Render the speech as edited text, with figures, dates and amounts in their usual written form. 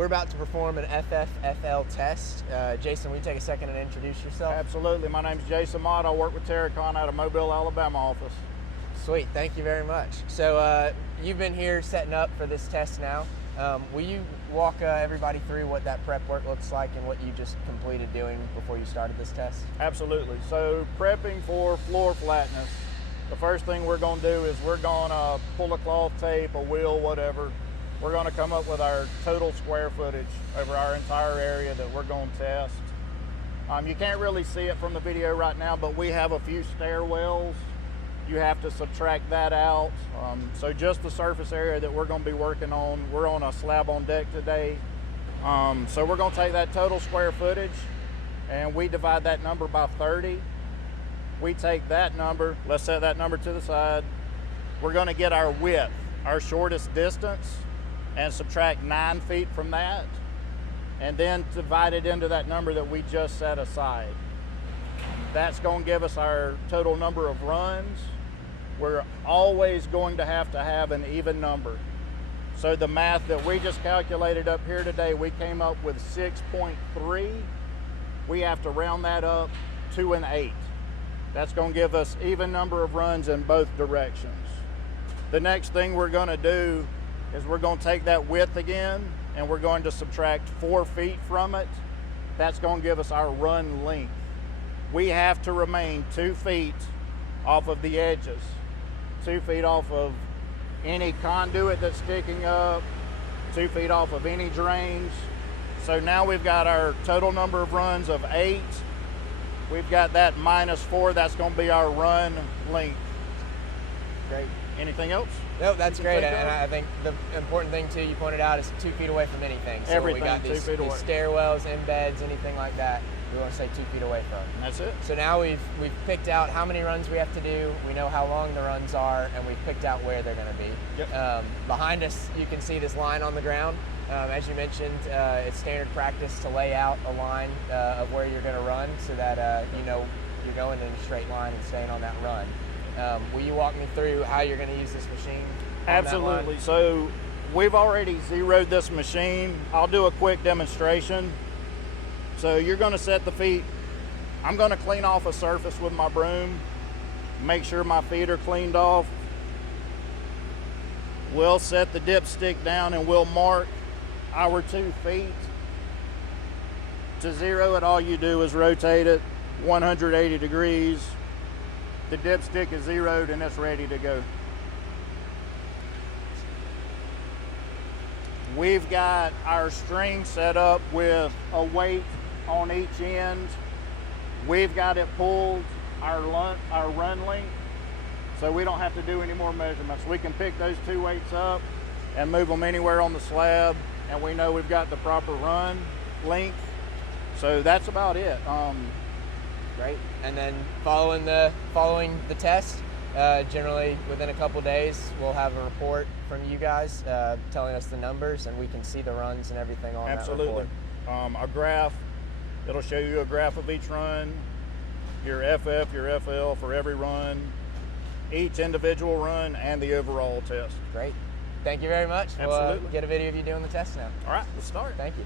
We're about to perform an FFFL test. Jason, will you take a second and introduce yourself? Absolutely. My name's Jason Mott. I work with Terracon out of Mobile, Alabama office. Sweet, thank you very much. So you've been here setting up for this test now. Will you walk everybody through what that prep work looks like and what you just completed doing before you started this test? Absolutely. So prepping for floor flatness, the first thing we're going to do is we're going to pull a cloth tape, a wheel, whatever. We're going to come up with our total square footage over our entire area that we're going to test. You can't really see it from the video right now, but we have a few stairwells. You have to subtract that out. So just the surface area that we're going to be working on, we're on a slab on deck today. So we're going to take that total square footage and we divide that number by 30. We take that number, let's set that number to the side. We're going to get our width, our shortest distance, and subtract 9 feet from that, and then divide it into that number that we just set aside. That's going to give us our total number of runs. We're always going to have an even number. So the math that we just calculated up here today, we came up with 6.3. We have to round that up to an 8. That's going to give us even number of runs in both directions. The next thing we're going to do is we're going to take that width again and we're going to subtract 4 feet from it. That's going to give us our run length. We have to remain 2 feet off of the edges, 2 feet off of any conduit that's sticking up, 2 feet off of any drains. So now we've got our total number of runs of 8. We've got that minus 4, that's going to be our run length. Great. Anything else? No, that's great. And I think the important thing too, you pointed out, is 2 feet away from anything. So everything, we got these stairwells, embeds, anything like that, we want to stay 2 feet away from. And that's it. So now we've picked out how many runs we have to do, we know how long the runs are, and we've picked out where they're going to be. Yep. Behind us, you can see this line on the ground. As you mentioned, it's standard practice to lay out a line of where you're going to run so that you know you're going in a straight line and staying on that run. Will you walk me through how you're going to use this machine? Absolutely. So we've already zeroed this machine. I'll do a quick demonstration. So you're going to set the feet. I'm going to clean off a surface with my broom, make sure my feet are cleaned off. We'll set the dipstick down and we'll mark our 2 feet. To zero it, all you do is rotate it 180 degrees. The dipstick is zeroed and it's ready to go. We've got our string set up with a weight on each end. We've got it pulled, our run length, so we don't have to do any more measurements. We can pick those 2 weights up and move them anywhere on the slab, and we know we've got the proper run length. So that's about it. Great. And then following the test, generally within a couple days, we'll have a report from you guys telling us the numbers, and we can see the runs and everything on that report. A graph. It'll show you a graph of each run, your FF, your FL for every run, each individual run, and the overall test. Great. Thank you very much. Absolutely. We'll get a video of you doing the test now. All right, let's start. Thank you.